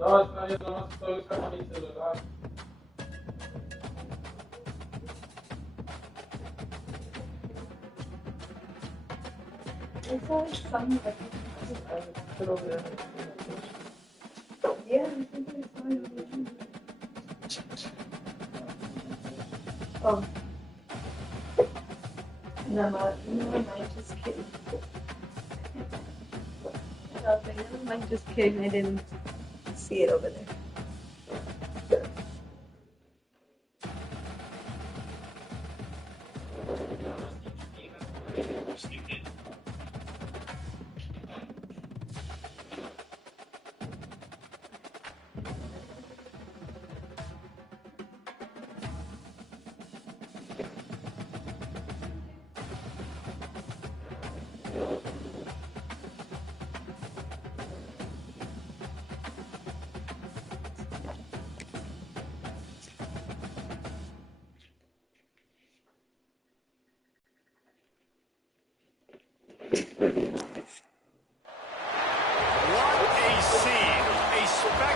No, está bien, no, estoy buscando mi celular. Eso es something that pero yeah, I think I saw it. Oh, no, never mind, just kidding. Okay, never mind, just kidding. I didn't see it over there.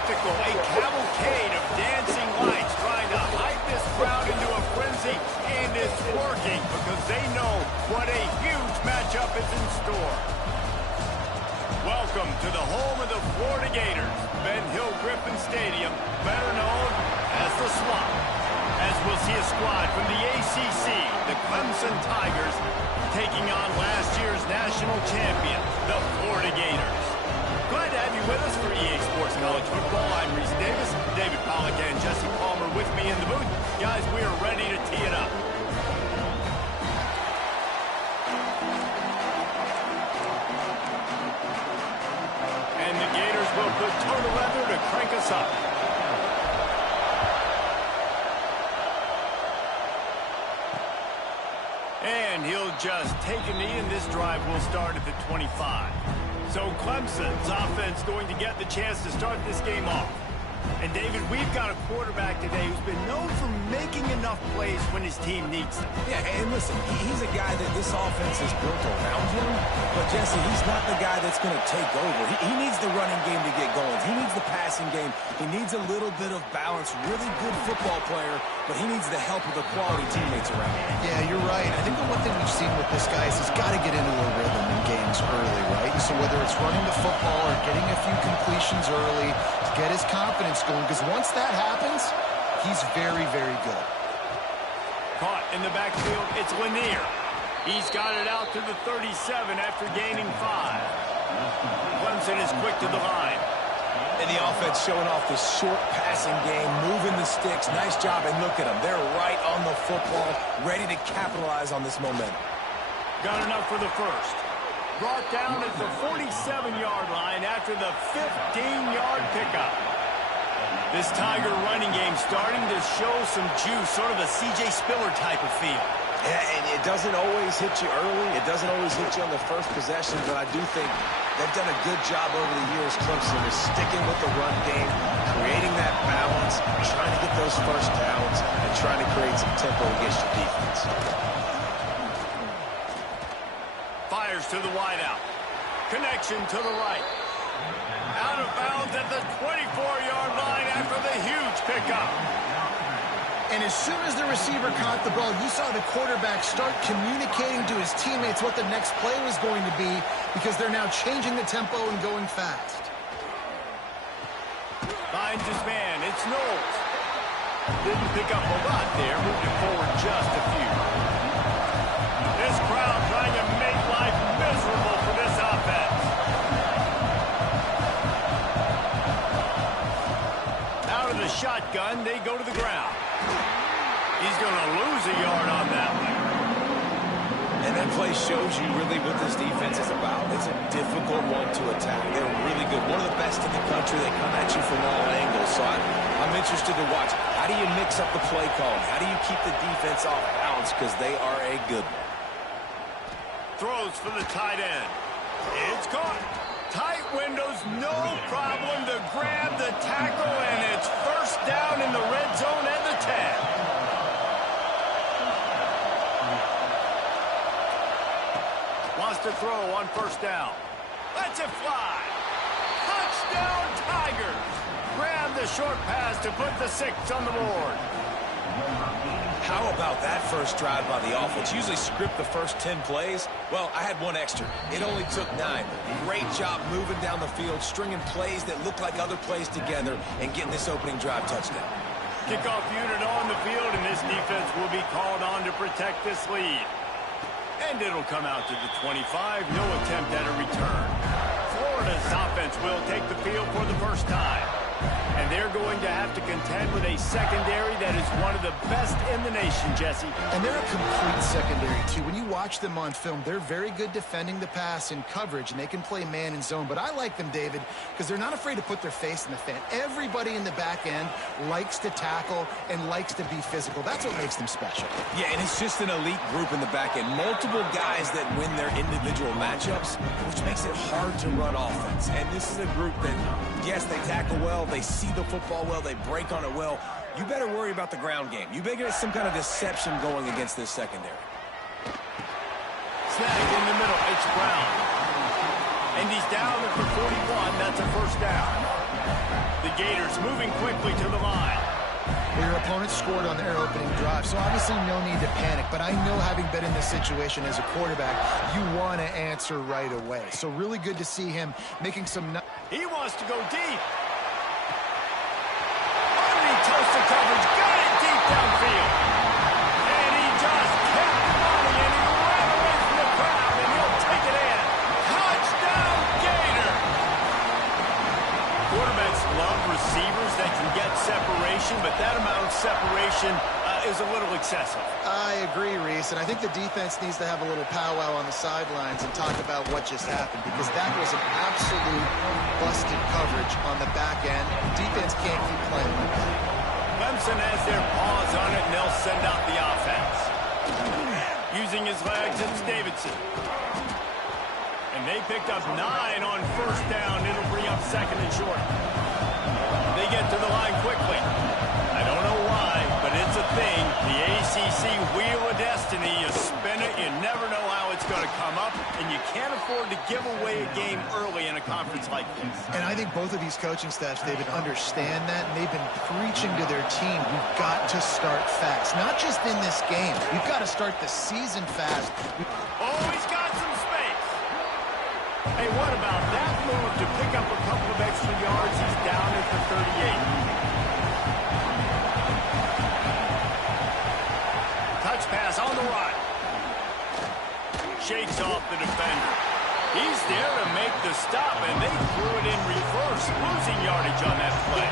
spectacle, a cavalcade of dancing lights trying to hype this crowd into a frenzy, and it's working because they know what a huge matchup is in store. Welcome to the home of the Florida Gators, Ben Hill Griffin Stadium, better known as the Swamp, as we'll see a squad from the ACC, the Clemson Tigers, taking on last year's national champion, the Florida Gators. Glad to have you with us for EA Sports College Football. I'm Reese Davis, David Pollack and Jesse Palmer with me in the booth. Guys, we are ready to tee it up. And the Gators will put toe to leather to crank us up. And he'll just take a knee, and this drive will start at the 25. So Clemson's offense going to get the chance to start this game off. And David, we've got a quarterback today who's been known for making enough plays when his team needs them. Yeah, and listen, he's a guy that this offense is built around him. But, Jesse, he's not the guy that's going to take over. He needs the running game to get going. He needs the passing game. He needs a little bit of balance. Really good football player, but he needs the help of the quality teammates around him. Yeah, you're right. I think the one thing we've seen with this guy is he's got to get into a rhythm in games early, right? So whether it's running the football or getting a few completions early to get his confidence going, because once that happens, he's very, very good. Caught in the backfield, it's Lanier. He's got it out to the 37 after gaining 5. Clemson is quick to the line. And the offense showing off this short passing game, moving the sticks. Nice job, and look at them. They're right on the football, ready to capitalize on this momentum. Got enough for the first. Brought down at the 47-yard line after the 15-yard pickup. This Tiger running game starting to show some juice, sort of a C.J. Spiller type of feel. Yeah, and it doesn't always hit you early. It doesn't always hit you on the first possession, but I do think they've done a good job over the years, Clemson, is sticking with the run game, creating that balance, trying to get those first downs, and trying to create some tempo against your defense. Fires to the wideout. Connection to the right. Out of bounds at the 24-yard line after the huge pickup. And as soon as the receiver caught the ball, you saw the quarterback start communicating to his teammates what the next play was going to be, because they're now changing the tempo and going fast. Finds his man. It's Knowles. Didn't pick up a lot there. Moved it forward just a few. This crowd trying to make life miserable for this offense. Out of the shotgun, they go to the ground. He's going to lose a yard on that one. And that play shows you really what this defense is about. It's a difficult one to attack. They're really good. One of the best in the country. They come at you from all angles. So I'm interested to watch. How do you mix up the play call? How do you keep the defense off balance? Because they are a good one. Throws for the tight end. It's caught. Tight windows, no problem to grab the tackle, and it's first down in the red zone at the 10. Wants to throw on first down. Lets it fly. Touchdown, Tigers. Grab the short pass to put the 6 on the board. How about that first drive by the offense? Usually script the first 10 plays. Well, I had one extra. It only took 9. Great job moving down the field, stringing plays that look like other plays together, and getting this opening drive touchdown. Kickoff unit on the field, and this defense will be called on to protect this lead. And it'll come out to the 25. No attempt at a return. Florida's offense will take the field for the first time. And they're going to have to contend with a secondary that is one of the best in the nation, Jesse. And they're a complete secondary, too. When you watch them on film, they're very good defending the pass in coverage, and they can play man and zone. But I like them, David, because they're not afraid to put their face in the fan. Everybody in the back end likes to tackle and likes to be physical. That's what makes them special. Yeah, and it's just an elite group in the back end. Multiple guys that win their individual matchups, which makes it hard to run offense. And this is a group that, yes, they tackle well, they see the football well, they break on it well. You better worry about the ground game. You better get some kind of deception going against this secondary. Snagged in the middle, it's Brown. And he's down at the 41, that's a first down. The Gators moving quickly to the line. Well, your opponent scored on their opening drive, so obviously no need to panic. But I know, having been in this situation as a quarterback, you want to answer right away. So really good to see him making some... He wants to go deep. Toasted coverage, got it deep downfield. And he just kept running, and he ran away from the crowd, and he'll take it in. Touchdown, Gator! Quarterbacks love receivers that can get separation, but that amount of separation is a little excessive. I agree, Reese, and I think the defense needs to have a little powwow on the sidelines and talk about what just happened, because that was an absolute busted coverage on the back end. Defense can't keep playing like that. Clemson has their paws on it, and they'll send out the offense. Using his legs, it's Davidson. And they picked up 9 on first down. It'll bring up 2nd and short. They get to the line quickly. I don't know why, but it's a thing. The ACC Wheel of Destiny. You spin it, you never know how it's going to come up, and you can't afford to give away a game early in a conference like this. And I think both of these coaching staffs, David, understand that, and they've been preaching to their team, we've got to start fast. Not just in this game. We've got to start the season fast. Oh, he's got some space. Hey, what about that move to pick up a couple of extra yards? He's down at the 38. Touch pass on the run. Shakes off the defender. He's there to make the stop, and they threw it in reverse, losing yardage on that play.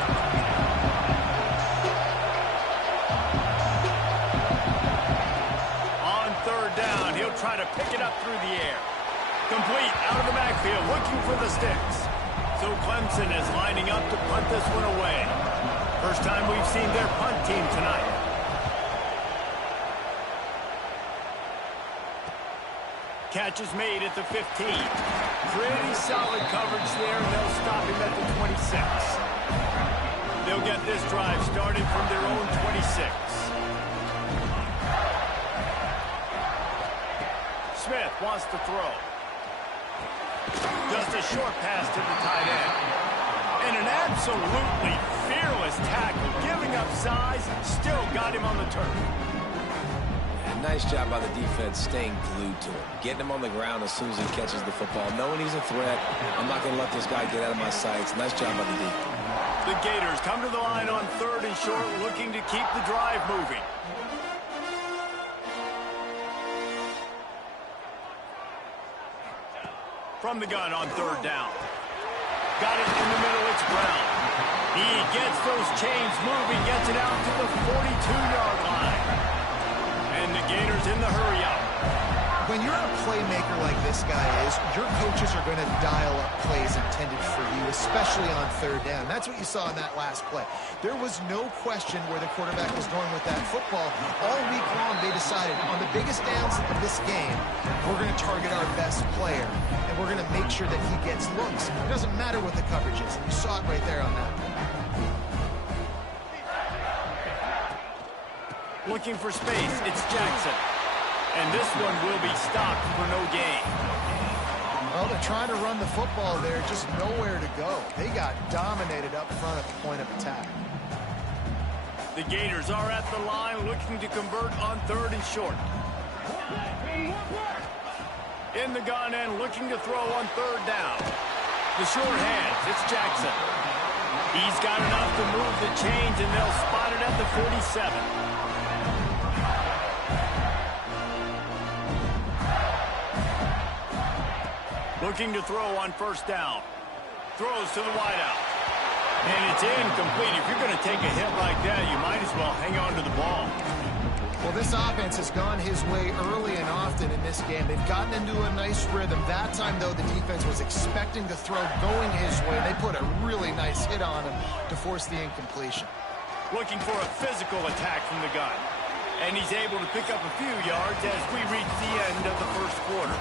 On 3rd down, he'll try to pick it up through the air. Complete, out of the backfield, looking for the sticks. So Clemson is lining up to punt this one away. First time we've seen their punt team tonight. Catch is made at the 15. Pretty solid coverage there, and they'll stop him at the 26. They'll get this drive started from their own 26. Smith wants to throw. Just a short pass to the tight end. And an absolutely fearless tackle, giving up size, still got him on the turf. Nice job by the defense staying glued to him. Getting him on the ground as soon as he catches the football. Knowing he's a threat. I'm not going to let this guy get out of my sights. Nice job by the D. The Gators come to the line on 3rd and short, looking to keep the drive moving. From the gun on 3rd down. Got it in the middle, it's Brown. He gets those chains moving, gets it out to the 42-yard line. And the Gators in the hurry-up. When you're a playmaker like this guy is, your coaches are going to dial up plays intended for you, especially on 3rd down. That's what you saw in that last play. There was no question where the quarterback was going with that football. All week long, they decided on the biggest downs of this game, we're going to target our best player, and we're going to make sure that he gets looks. It doesn't matter what the coverage is. You saw it right there on that play. Looking for space, it's Jackson. And this one will be stopped for no gain. Well, they're trying to run the football there, just nowhere to go. They got dominated up front at the point of attack. The Gators are at the line looking to convert on 3rd and short. In the gun and looking to throw on 3rd down. The short hands, it's Jackson. He's got enough to move the chains, and they'll spot it at the 47. Looking to throw on 1st down. Throws to the wideout. And it's incomplete. If you're going to take a hit like that, you might as well hang on to the ball. Well, this offense has gone his way early and often in this game. They've gotten into a nice rhythm. That time, though, the defense was expecting the throw going his way. They put a really nice hit on him to force the incompletion. Looking for a physical attack from the gun. And he's able to pick up a few yards as we reach the end of the 1st quarter.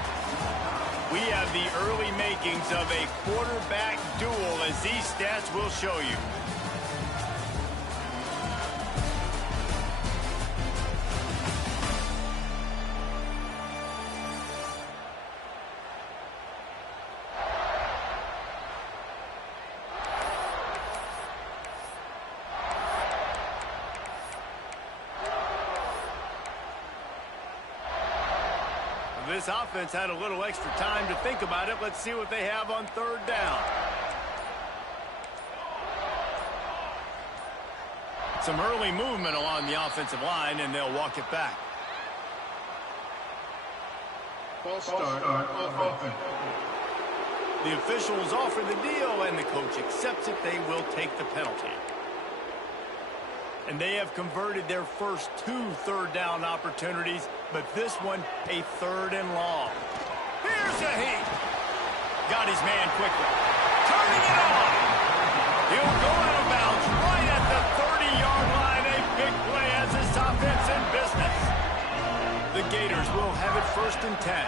We have the early makings of a quarterback duel, as these stats will show you. This offense had a little extra time to think about it. Let's see what they have on 3rd down. Some early movement along the offensive line, and they'll walk it back. False start offense. The officials offer the deal, and the coach accepts it. They will take the penalty. And they have converted their first 2 3rd down opportunities, but this one a 3rd and long. Here's a heat. Got his man quickly. Turning it on. He'll go out of bounds right at the 30-yard line. A big play as this offense in business. The Gators will have it 1st and 10.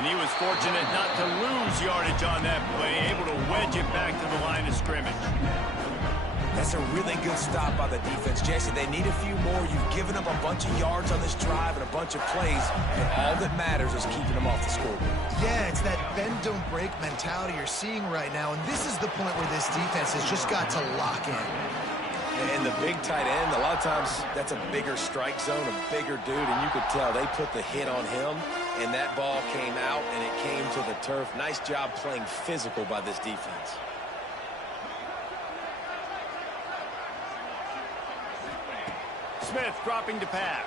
And he was fortunate not to lose yardage on that play, able to wedge it back to the line of scrimmage. That's a really good stop by the defense. Jesse, they need a few more. You've given up a bunch of yards on this drive and a bunch of plays, but all that matters is keeping them off the scoreboard. Yeah, it's that bend, don't break mentality you're seeing right now, and this is the point where this defense has just got to lock in. And the big tight end, a lot of times that's a bigger strike zone, a bigger dude, and you could tell they put the hit on him, and that ball came out, and it came to the turf. Nice job playing physical by this defense. Smith dropping to pass.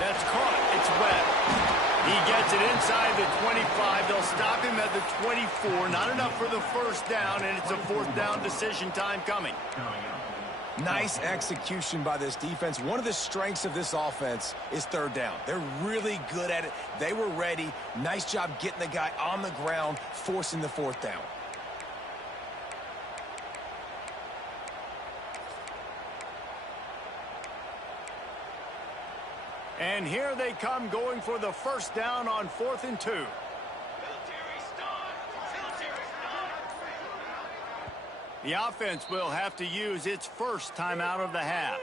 That's caught. It's Webb. He gets it inside the 25. They'll stop him at the 24. Not enough for the 1st down, and it's a 4th down decision time coming. Nice execution by this defense. One of the strengths of this offense is 3rd down. They're really good at it. They were ready. Nice job getting the guy on the ground, forcing the 4th down. And here they come, going for the 1st down on 4th and 2. The offense will have to use its 1st timeout of the half.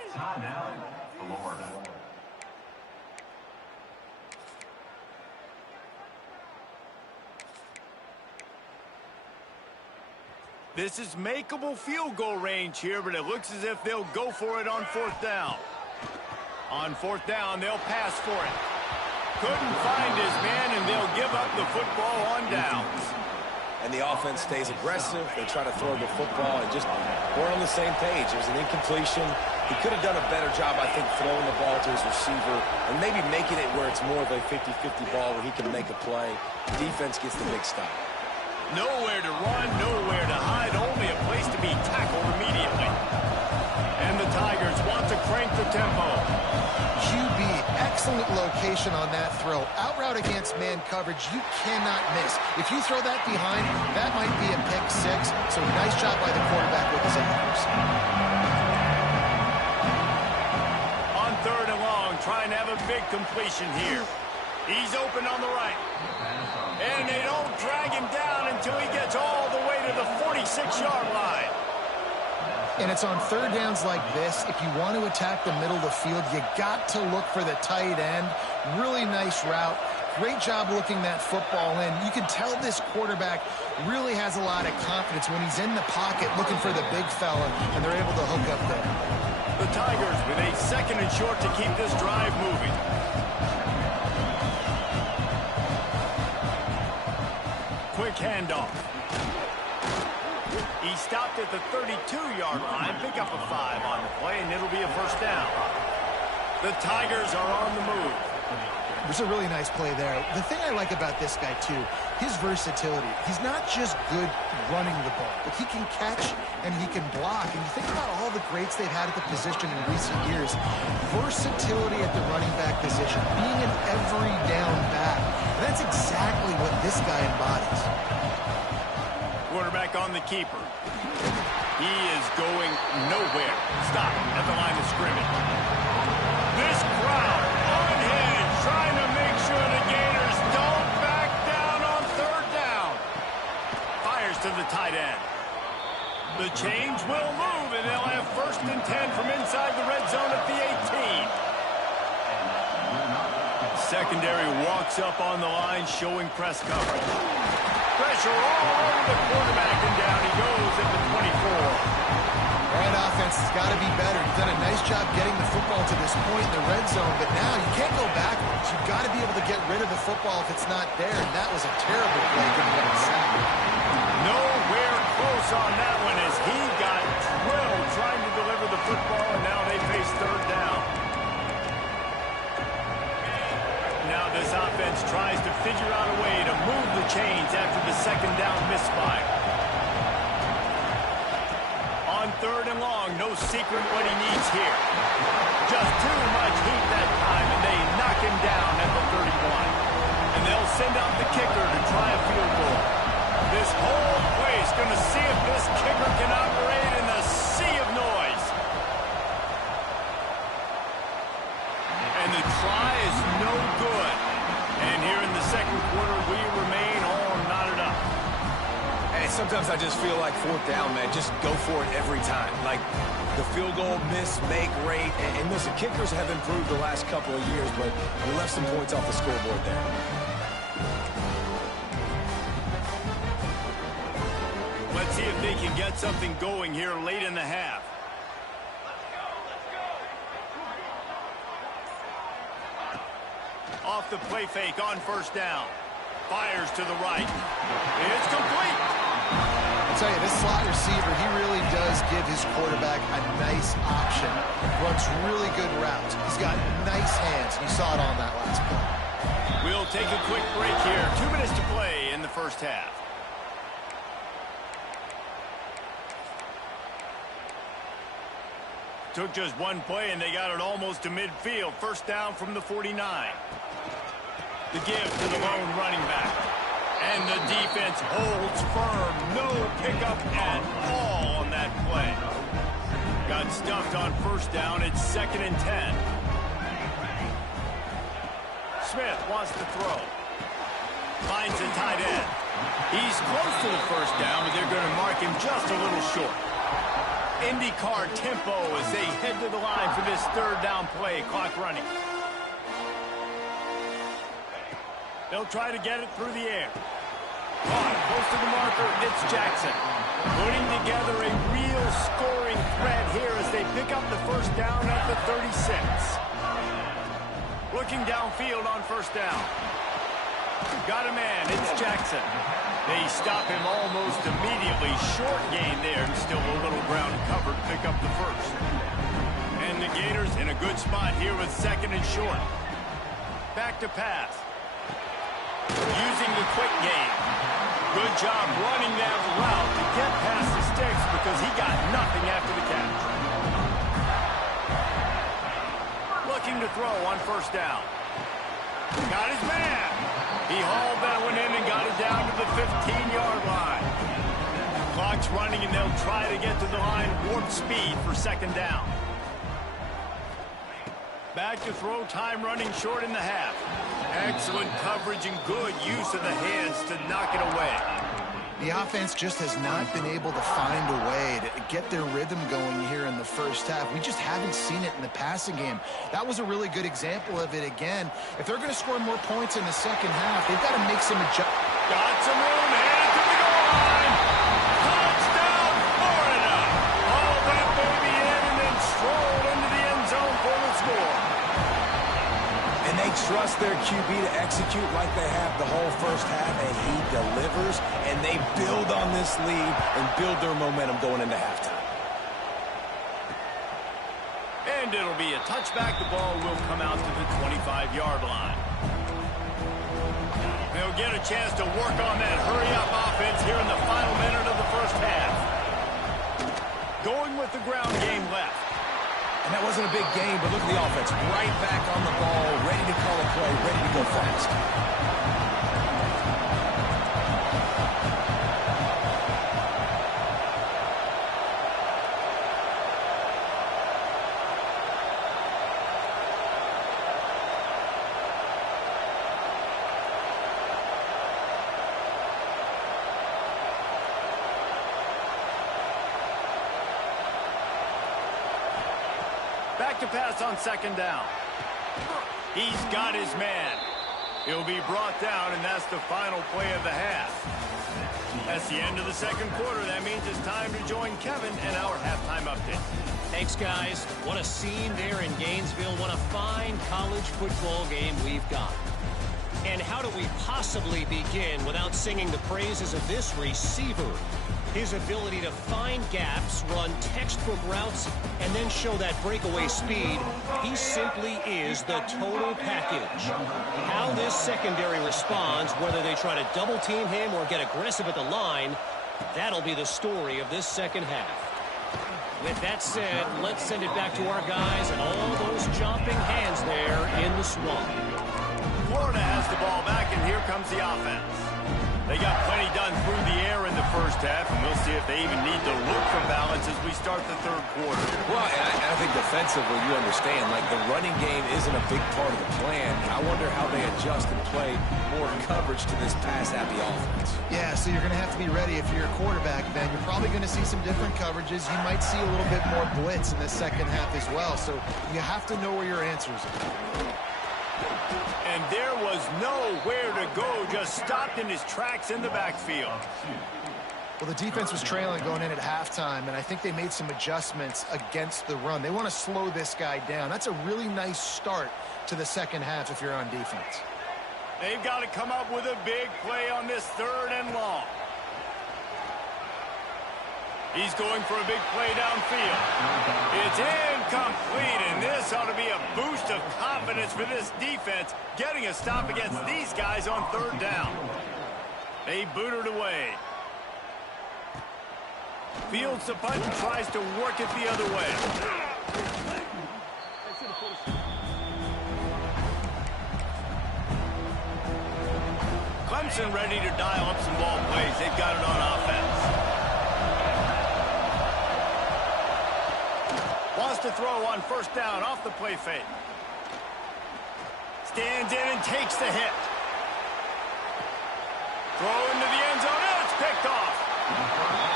This is makeable field goal range here, but it looks as if they'll go for it on 4th down. On 4th down, they'll pass for it. Couldn't find his man, and they'll give up the football on downs. And the offense stays aggressive. They try to throw the football and just weren't on the same page. It was an incompletion. He could have done a better job, I think, throwing the ball to his receiver and maybe making it where it's more of a 50-50 ball where he can make a play. The defense gets the big stop. Nowhere to run, nowhere to hide, only a place to be tackled immediately. And the Tigers want to crank the tempo. QB, excellent location on that throw. Out route against man coverage, you cannot miss. If you throw that behind, that might be a pick 6. So nice job by the quarterback with his accuracy. On 3rd and long, trying to have a big completion here. He's open on the right. And they don't drag him down until he gets all the way to the 46-yard line. And it's on 3rd downs like this. If you want to attack the middle of the field, you got to look for the tight end. Really nice route. Great job looking that football in. You can tell this quarterback really has a lot of confidence when he's in the pocket looking for the big fella, and they're able to hook up there. The Tigers with a 2nd and short to keep this drive moving. Quick handoff. He stopped at the 32-yard line. Pick up a 5 on the play, and it'll be a first down. The Tigers are on the move. It was a really nice play there. The thing I like about this guy, too, his versatility. He's not just good running the ball, but he can catch and he can block. And you think about all the greats they've had at the position in recent years. Versatility at the running back position, being an every down back. And that's exactly what this guy embodies. Quarterback on the keeper. He is going nowhere. Stop at the line of scrimmage. This crowd unhinged, trying to make sure the Gators don't back down on 3rd down. Fires to the tight end. The change will move, and they'll have 1st and 10 from inside the red zone at the 18. Secondary walks up on the line, showing press coverage. Pressure all over the quarterback, and down he goes at the 24. That offense has got to be better. You've done a nice job getting the football to this point in the red zone, but now you can't go backwards. You've got to be able to get rid of the football if it's not there, and that was a terrible play giving him a sack. Nowhere close on that one as he got drilled trying to deliver the football, and now they face 3rd down. Now this offense tries to figure out a way to move the chains after the 2nd down misfire. On 3rd and long, no secret what he needs here. Just too much heat that time, and they knock him down at the 31. And they'll send out the kicker to try a field goal. This whole place going to see if this kicker can operate in the sea of noise. And the try is no good. And here in the 2nd quarter, we remain all not enough. Hey, sometimes I just feel like 4th down, man. Just go for it every time. Like the field goal miss, make rate. And listen, kickers have improved the last couple of years, but we left some points off the scoreboard there. Let's see if they can get something going here late in the half. Off the play fake on 1st down. Fires to the right. It's complete. I'll tell you, this slot receiver, he really does give his quarterback a nice option. Runs really good routes. He's got nice hands. You saw it on that last play. We'll take a quick break here. 2 minutes to play in the 1st half. Took just one play, and they got it almost to midfield. 1st down from the 49. The give to the lone running back. And the defense holds firm. No pickup at all on that play. Got stuffed on 1st down. It's 2nd and 10. Smith wants to throw. Finds a tight end. He's close to the 1st down, but they're going to mark him just a little short. IndyCar tempo as they head to the line for this 3rd down play. Clock running. They'll try to get it through the air. Caught close to the marker. It's Jackson. Putting together a real scoring threat here as they pick up the 1st down at the 36. Looking downfield on 1st down. Got a man. It's Jackson. They stop him almost immediately. Short gain there. Still a little ground covered. Pick up the 1st. And the Gators in a good spot here with 2nd and short. Back to pass. Using the quick game. Good job running that route to get past the sticks because he got nothing after the catch. Looking to throw on 1st down. Got his man. He hauled that one in and got it down to the 15-yard line. Clock's running, and they'll try to get to the line warp speed for 2nd down. Back to throw, time running short in the half. Excellent coverage and good use of the hands to knock it away. The offense just has not been able to find a way to get their rhythm going here in the first half. We just haven't seen it in the passing game. That was a really good example of it again. If they're going to score more points in the second half, they've got to make some adjustments. Got some room, and to the goal line. Touchdown, Florida. All that baby in and then strolled into the end zone for the score. And they trust their QB to execute like they have the whole first half, and he delivers, and they build on this lead and build their momentum going into halftime. And it'll be a touchback. The ball will come out to the 25-yard line. They'll get a chance to work on that hurry-up offense here in the final minute of the first half. Going with the ground game left. And that wasn't a big game, but look at the offense. Right back on the ball, ready to call a play, ready to go fast. Back to pass on second down. He's got his man. He'll be brought down, and that's the final play of the half. That's the end of the second quarter. That means it's time to join Kevin and our halftime update. Thanks, guys. What a scene there in Gainesville. What a fine college football game we've got. And how do we possibly begin without singing the praises of this receiver? His ability to find gaps, run textbook routes, and then show that breakaway speed. He simply is the total package. How this secondary responds, whether they try to double team him or get aggressive at the line, that'll be the story of this second half. With that said, let's send it back to our guys and all those jumping hands there in the swamp. Florida has the ball back, and here comes the offense. They got plenty done through the air in the first half, and we'll see if they even need to look for balance as we start the third quarter. Well, I think defensively, you understand, like the running game isn't a big part of the plan. I wonder how they adjust and play more coverage to this pass-happy offense. Yeah, so you're going to have to be ready if you're a quarterback, Ben. You're probably going to see some different coverages. You might see a little bit more blitz in the second half as well, so you have to know where your answers are. And there was nowhere to go, just stopped in his tracks in the backfield. Well, the defense was trailing going in at halftime, and I think they made some adjustments against the run. They want to slow this guy down. That's a really nice start to the second half if you're on defense. They've got to come up with a big play on this third and long. He's going for a big play downfield. It's incomplete, and this ought to be a boost of confidence for this defense, getting a stop against these guys on third down. They boot it away. Fields the punt and tries to work it the other way. Clemson ready to dial up some ball plays. They've got it on offense. Wants to throw on first down off the play fake. Stands in and takes the hit. Throw into the end zone, and it's picked off.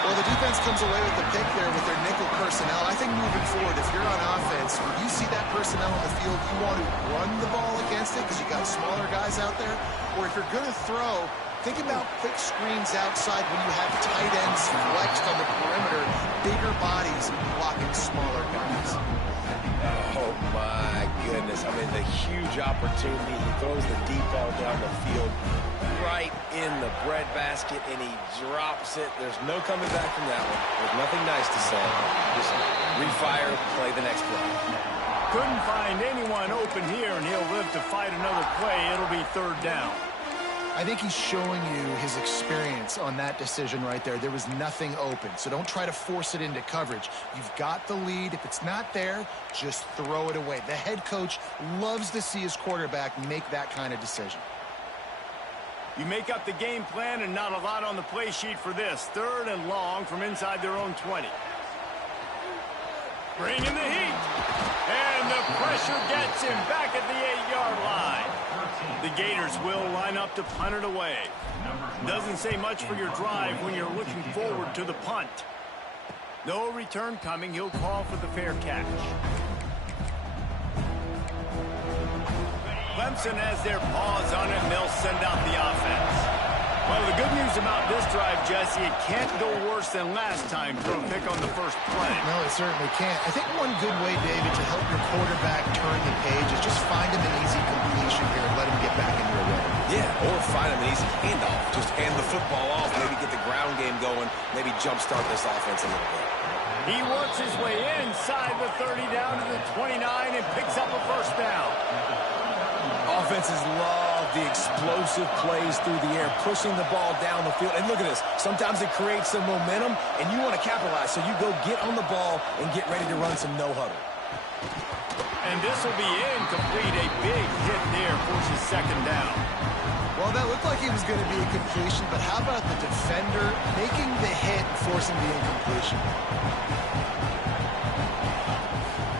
Well, the defense comes away with the pick there with their nickel personnel. I think moving forward, if you're on offense, when you see that personnel on the field, you want to run the ball against it because you got smaller guys out there. Or if you're going to throw, think about quick screens outside when you have tight ends flexed on the perimeter, bigger bodies blocking smaller guys. Oh, my goodness. I mean, the huge opportunity. He throws the deep ball down the field right in the breadbasket, and he drops it. There's no coming back from that one. There's nothing nice to say. Just refire, play the next play. Couldn't find anyone open here, and he'll live to fight another play. It'll be third down. I think he's showing you his experience on that decision right there. There was nothing open, so don't try to force it into coverage. You've got the lead. If it's not there, just throw it away. The head coach loves to see his quarterback make that kind of decision. You make up the game plan and not a lot on the play sheet for this. Third and long from inside their own 20. Bring in the heat. And the pressure gets him back at the 8-yard line. The Gators will line up to punt it away. Doesn't say much for your drive when you're looking forward to the punt. No return coming. He'll call for the fair catch. Clemson has their paws on it, and they'll send out the offense. Well, the good news about this drive, Jesse, it can't go worse than last time for a pick on the first play. No, it certainly can't. I think one good way, David, to help your quarterback turn the page is just find him an easy completion here and let him get back in your way. Yeah, or find him an easy handoff. Just hand the football off, maybe get the ground game going, maybe jumpstart this offense a little bit. He works his way inside the 30 down to the 29 and picks up a first down. Offenses love the explosive plays through the air, pushing the ball down the field. And look at this. Sometimes it creates some momentum, and you want to capitalize. So you go get on the ball and get ready to run some no-huddle. And this will be incomplete. A big hit there forces second down. Well, that looked like it was going to be a completion, but how about the defender making the hit and forcing the incompletion?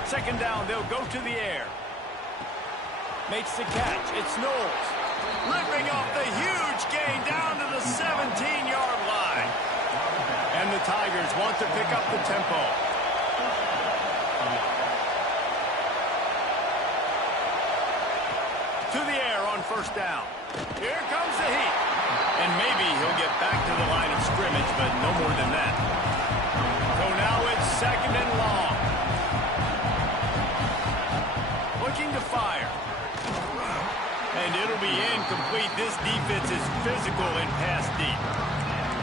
Second down, they'll go to the air. Makes the catch. It's Knowles. Ripping off the huge gain down to the 17-yard line. And the Tigers want to pick up the tempo. To the air on first down. Here comes the heat. And maybe he'll get back to the line of scrimmage, but no more than that. So now it's second and long. Looking to fire. And it'll be incomplete. This defense is physical and pass deep.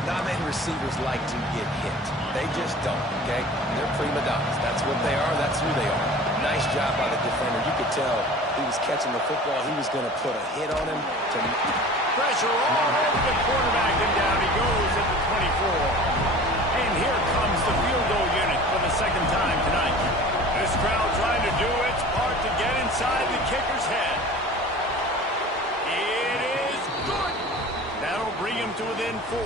Not many receivers like to get hit. They just don't, okay? They're prima donnas. That's what they are. That's who they are. Nice job by the defender. You could tell he was catching the football. He was going to put a hit on him. Pressure all over the quarterback, and down he goes at the 24. And here comes the field goal unit for the second time tonight. This crowd trying to do its part to get inside the kicker's head. It is good. That'll bring him to within 4.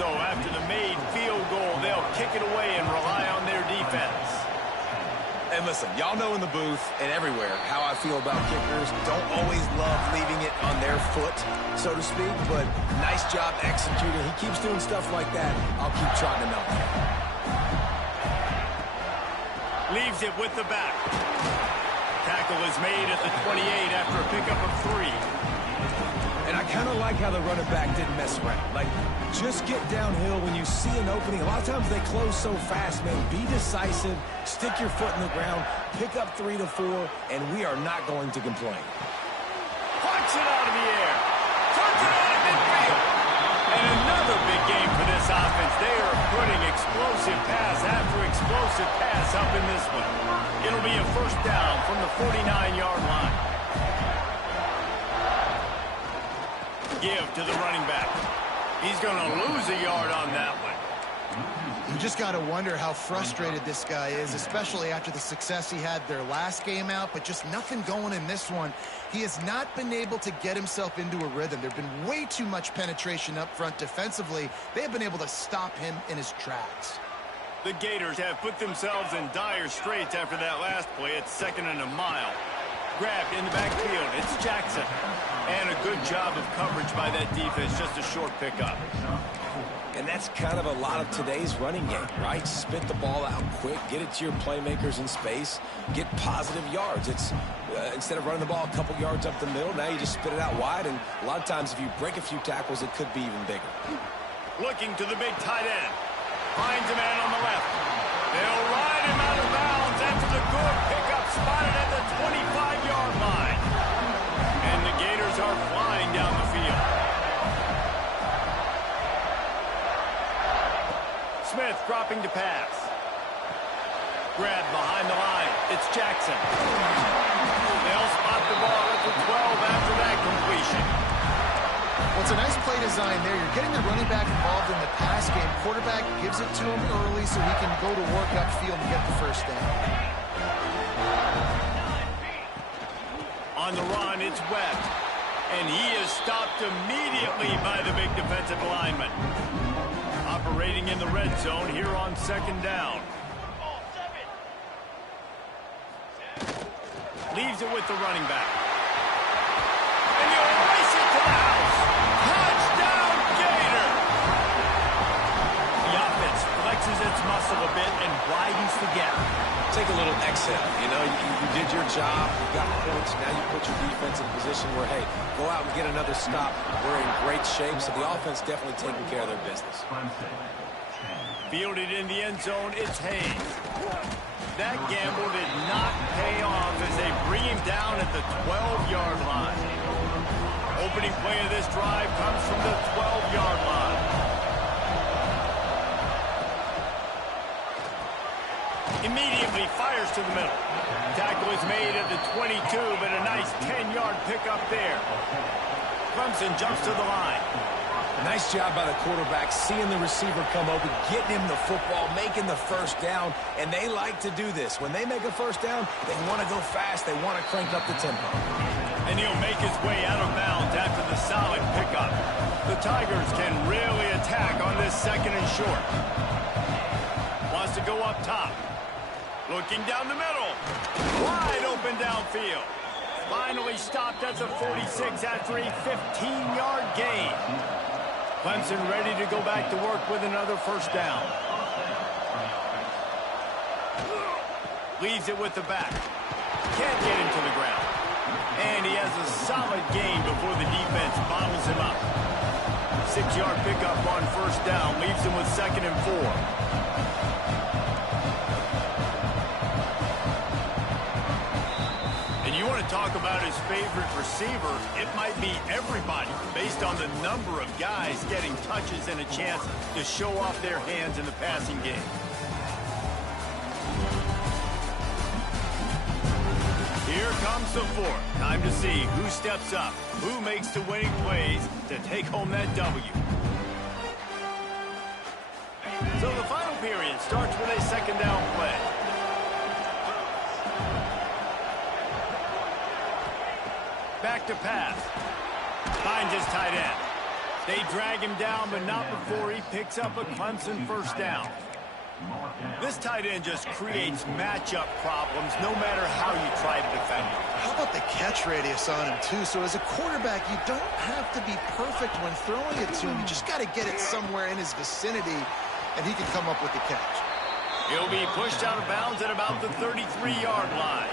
So after the made field goal, they'll kick it away and rely on their defense. And listen, y'all know in the booth and everywhere how I feel about kickers. Don't always love leaving it on their foot, so to speak, but nice job executing. He keeps doing stuff like that. I'll keep trotting him out there. Leaves it with the back. Tackle is made at the 28 after a pickup of 3. And I kind of like how the running back didn't mess around. Like, just get downhill when you see an opening. A lot of times they close so fast, man. Be decisive, stick your foot in the ground, pick up 3 to 4, and we are not going to complain. Punch it out of the air. Turns it out of midfield. And another big game for this offense. They are putting explosive pass after explosive pass up in this one. It'll be a first down from the 49-yard line. Give to the running back. He's going to lose a yard on that one. You just got to wonder how frustrated this guy is, especially after the success he had their last game out, but just nothing going in this one. He has not been able to get himself into a rhythm. There have been way too much penetration up front defensively. They have been able to stop him in his tracks. The Gators have put themselves in dire straits after that last play. It's second and a mile. Grabbed in the backfield. It's Jackson. And a good job of coverage by that defense. Just a short pickup. And that's kind of a lot of today's running game, right? Spit the ball out quick, get it to your playmakers in space, get positive yards. It's instead of running the ball a couple yards up the middle, now you just spit it out wide, and a lot of times if you break a few tackles, it could be even bigger. Looking to the big tight end. Finds a man on the left. They'll ride him out of bounds after the good pickup spotted at the 25-yard line. And the Gators are flying down the field. Smith dropping to pass. Grabbed behind the line. It's Jackson. They'll spot the ball at the 12 after that completion. Well, it's a nice play design there. You're getting the running back involved in the pass game. Quarterback gives it to him early so he can go to work upfield and get the first down. On the run, it's Webb. And he is stopped immediately by the big defensive lineman. Operating in the red zone here on second down. Leaves it with the running back. And you'll race it to the house. Touchdown, Gator! The offense flexes its muscle a bit and widens the gap. Take a little exhale. You know, you did your job. You got points. Now you put your defense in a position where, hey, go out and get another stop. We're in great shape, so the offense definitely taking care of their business. Fielded in the end zone, it's Hayes. That gamble did not pay off as they bring him down at the 12-yard line. Opening play of this drive comes from the 12-yard line. Immediately fires to the middle. Tackle is made at the 22, but a nice 10-yard pickup there. Clemson jumps to the line. Nice job by the quarterback, seeing the receiver come open, getting him the football, making the first down, and they like to do this. When they make a first down, they want to go fast, they want to crank up the tempo. And he'll make his way out of bounds after the solid pickup. The Tigers can really attack on this second and short. Wants to go up top. Looking down the middle. Wide open downfield. Finally stopped at the 46 after a 15-yard gain. Clemson ready to go back to work with another first down. Leaves it with the back. Can't get him to the ground. And he has a solid gain before the defense bottles him up. 6-yard pickup on first down. Leaves him with 2nd and 4. You want to talk about his favorite receiver, it might be everybody based on the number of guys getting touches and a chance to show off their hands in the passing game. Here comes the fourth. Time to see who steps up, who makes the winning plays to take home that W. So the final period starts with a second down play. Back to pass. Finds his tight end. They drag him down, but not before he picks up a Clemson first down. This tight end just creates matchup problems no matter how you try to defend him. How about the catch radius on him, too? So as a quarterback, you don't have to be perfect when throwing it to him. You just got to get it somewhere in his vicinity, and he can come up with the catch. He'll be pushed out of bounds at about the 33-yard line.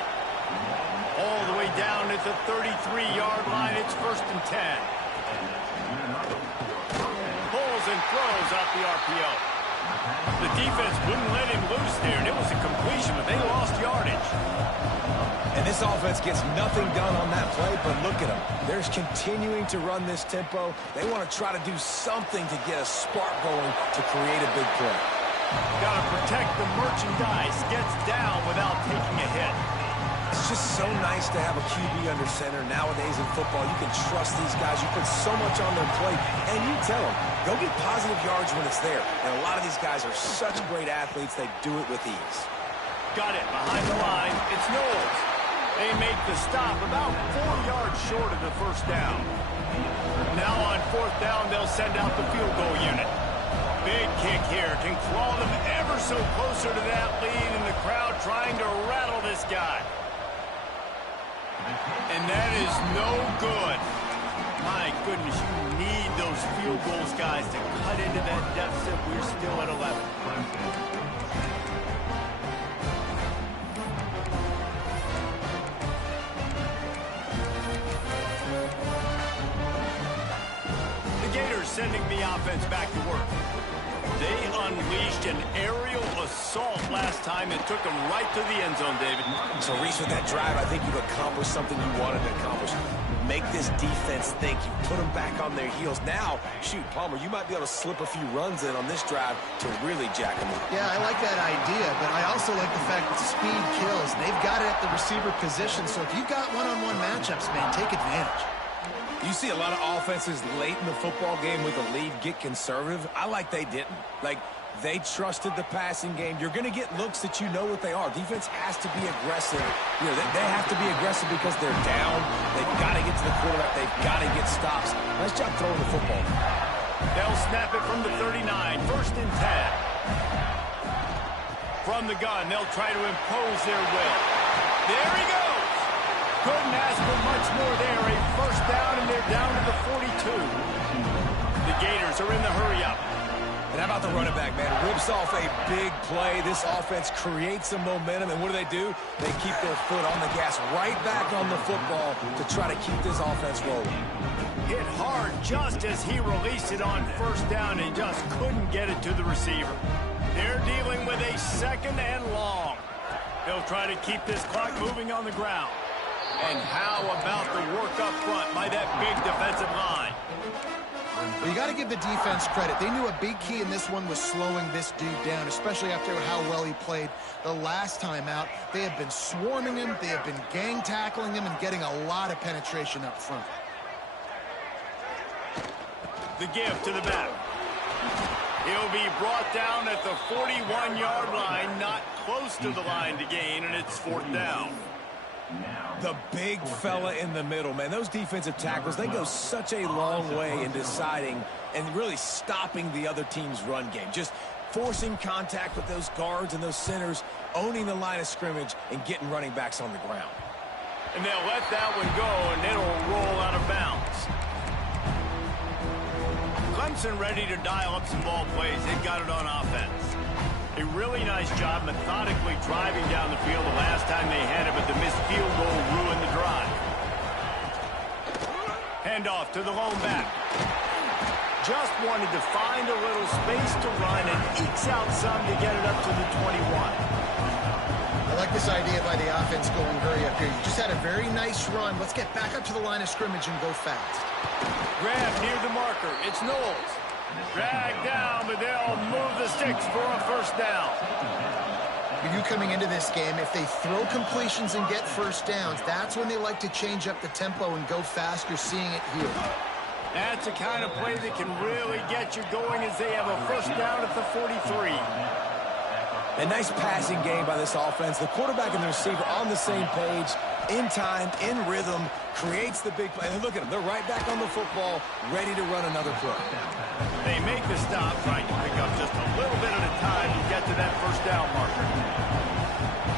All the way down at the 33-yard line, it's 1st and 10. Pulls and throws out the RPO. The defense wouldn't let him loose there, and it was a completion, but they lost yardage. And this offense gets nothing done on that play, but look at them. They're continuing to run this tempo. They want to try to do something to get a spark going to create a big play. Got to protect the merchandise. Gets down without taking a hit. It's just so nice to have a QB under center. Nowadays in football, you can trust these guys. You put so much on their plate, and you tell them, go get positive yards when it's there. And a lot of these guys are such great athletes, they do it with ease. Got it behind the line. It's Knowles. They make the stop about 4 yards short of the first down. Now on 4th down, they'll send out the field goal unit. Big kick here. Can claw them ever so closer to that lead, and the crowd trying to rattle this guy. And that is no good. My goodness, you need those field goals, guys, to cut into that deficit. We're still at 11. The Gators sending the offense back to work. They unleashed an aerial assault last time and took them right to the end zone, David. So, Reese, with that drive, I think you've accomplished something you wanted to accomplish. Make this defense think. You put them back on their heels. Now, shoot, Palmer, you might be able to slip a few runs in on this drive to really jack them up. Yeah, I like that idea, but I also like the fact that speed kills. They've got it at the receiver position, so if you've got one-on-one matchups, man, take advantage. You see a lot of offenses late in the football game with a lead get conservative. I like they didn't. Like, they trusted the passing game. You're going to get looks that you know what they are. Defense has to be aggressive. You know, they have to be aggressive because they're down. They've got to get to the quarterback. They've got to get stops. Nice job throwing the football. They'll snap it from the 39. 1st and 10. From the gun, they'll try to impose their will. There he goes. Couldn't ask for much once more there, a first down, and they're down to the 42. The Gators are in the hurry-up. And how about the running back, man? Rips off a big play. This offense creates some momentum, and what do? They keep their foot on the gas, right back on the football to try to keep this offense rolling. Hit hard just as he released it on first down and just couldn't get it to the receiver. They're dealing with a second and long. They'll try to keep this clock moving on the ground. And how about the work up front by that big defensive line? Well, you got to give the defense credit. They knew a big key in this one was slowing this dude down, especially after how well he played the last time out. They have been swarming him. They have been gang tackling him and getting a lot of penetration up front. The give to the back. He'll be brought down at the 41-yard line, not close to the line to gain, and it's fourth down. The big fella in the middle, man. Those defensive tackles, they go such a long way in deciding and really stopping the other team's run game. Just forcing contact with those guards and those centers, owning the line of scrimmage, and getting running backs on the ground. And they'll let that one go, and it'll roll out of bounds. Clemson ready to dial up some ball plays. They've got it on offense. A really nice job methodically driving down the field the last time they had it, but the missed field goal ruined the drive. Handoff to the lone back. Just wanted to find a little space to run and ekes out some to get it up to the 21. I like this idea by the offense going hurry up here. You just had a very nice run. Let's get back up to the line of scrimmage and go fast. Grab near the marker. It's Knowles. Drag down, but they'll move the sticks for a first down. You coming into this game, if they throw completions and get first downs, that's when they like to change up the tempo and go fast. You're seeing it here. That's the kind of play that can really get you going as they have a first down at the 43. A nice passing game by this offense. The quarterback and the receiver on the same page, in time, in rhythm, creates the big play. And look at them. They're right back on the football, ready to run another play. They make the stop, trying to pick up just a little bit at a time to get to that first down marker.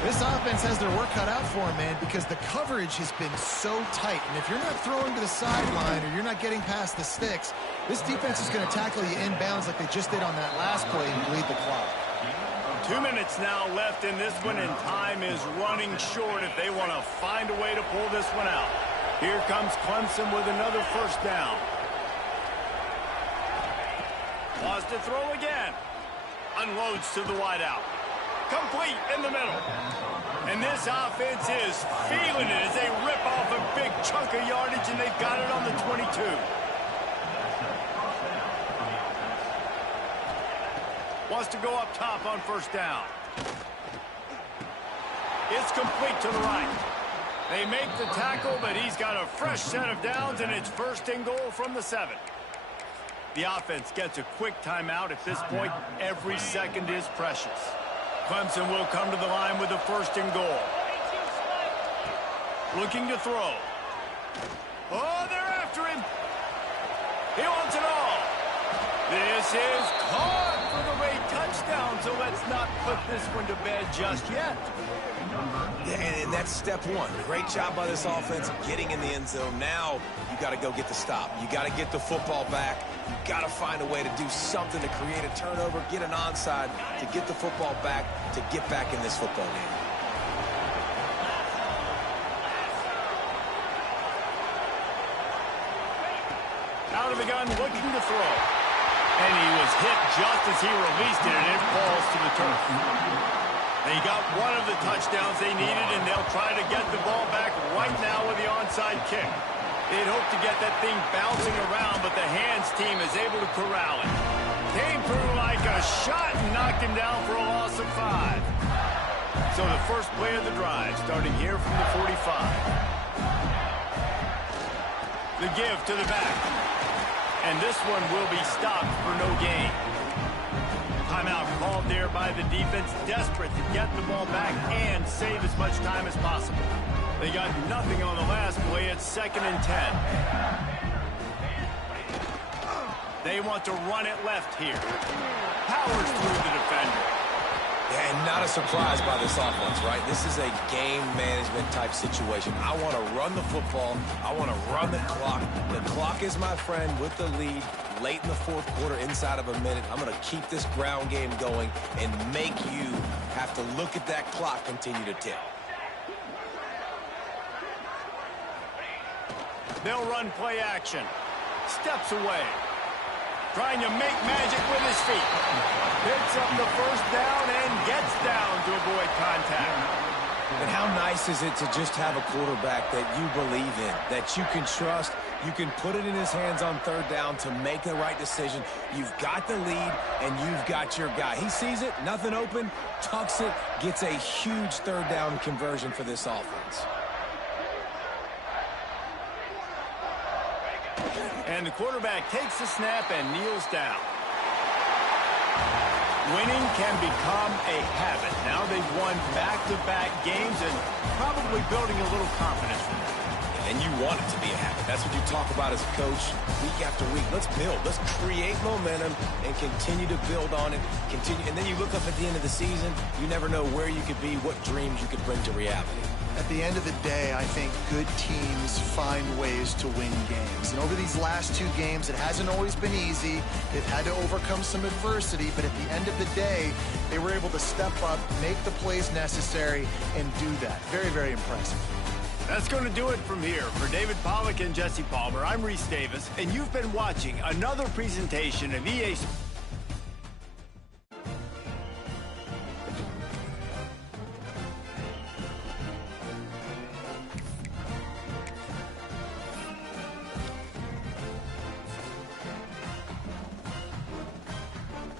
This offense has their work cut out for them, man, because the coverage has been so tight. And if you're not throwing to the sideline or you're not getting past the sticks, this defense is going to tackle you inbounds like they just did on that last play and bleed the clock. 2 minutes now left in this one, and time is running short if they want to find a way to pull this one out. Here comes Clemson with another first down. Wants to throw again. Unloads to the wideout. Complete in the middle. And this offense is feeling it as they rip off a big chunk of yardage, and they've got it on the 22. Wants to go up top on first down. It's complete to the right. They make the tackle, but he's got a fresh set of downs, and it's first and goal from the 7. The offense gets a quick timeout. At this point, every second is precious. Clemson will come to the line with the first and goal. Looking to throw. Oh, they're after him. He wants it all. This is caught for the late touchdown, so let's not put this one to bed just yet. And that's step one. Great job by this offense getting in the end zone. Now you got to go get the stop. You got to get the football back. You got to find a way to do something to create a turnover, get an onside, to get the football back, to get back in this football game. Out of the gun, looking to throw. And he was hit just as he released it, and it falls to the turf. They got one of the touchdowns they needed, and they'll try to get the ball back right now with the onside kick. They'd hoped to get that thing bouncing around, but the hands team is able to corral it. Came through like a shot and knocked him down for a loss of 5. So the first play of the drive, starting here from the 45. The give to the back. And this one will be stopped for no gain. Timeout called there by the defense, desperate to get the ball back and save as much time as possible. They got nothing on the last play. It's 2nd and 10. They want to run it left here. Powers through the defender. Yeah, and not a surprise by this offense, right? This is a game management type situation. I want to run the football. I want to run the clock. The clock is my friend with the lead late in the fourth quarter, inside of a minute. I'm going to keep this ground game going and make you have to look at that clock continue to tick. They'll run play action. Steps away. Trying to make magic with his feet. Picks up the first down and gets down to avoid contact. And how nice is it to just have a quarterback that you believe in, that you can trust, you can put it in his hands on third down to make the right decision. You've got the lead, and you've got your guy. He sees it, nothing open, tucks it, gets a huge third down conversion for this offense. And the quarterback takes the snap and kneels down. Winning can become a habit. Now they've won back-to-back games and probably building a little confidence from it. And you want it to be a habit. That's what you talk about as a coach week after week. Let's build. Let's create momentum and continue to build on it. Continue, and then you look up at the end of the season, you never know where you could be, what dreams you could bring to reality. At the end of the day, I think good teams find ways to win games. And over these last two games, it hasn't always been easy. They've had to overcome some adversity, but at the end of the day, they were able to step up, make the plays necessary, and do that. Very, very impressive. That's going to do it from here. For David Pollack and Jesse Palmer, I'm Reese Davis, and you've been watching another presentation of EA Sports.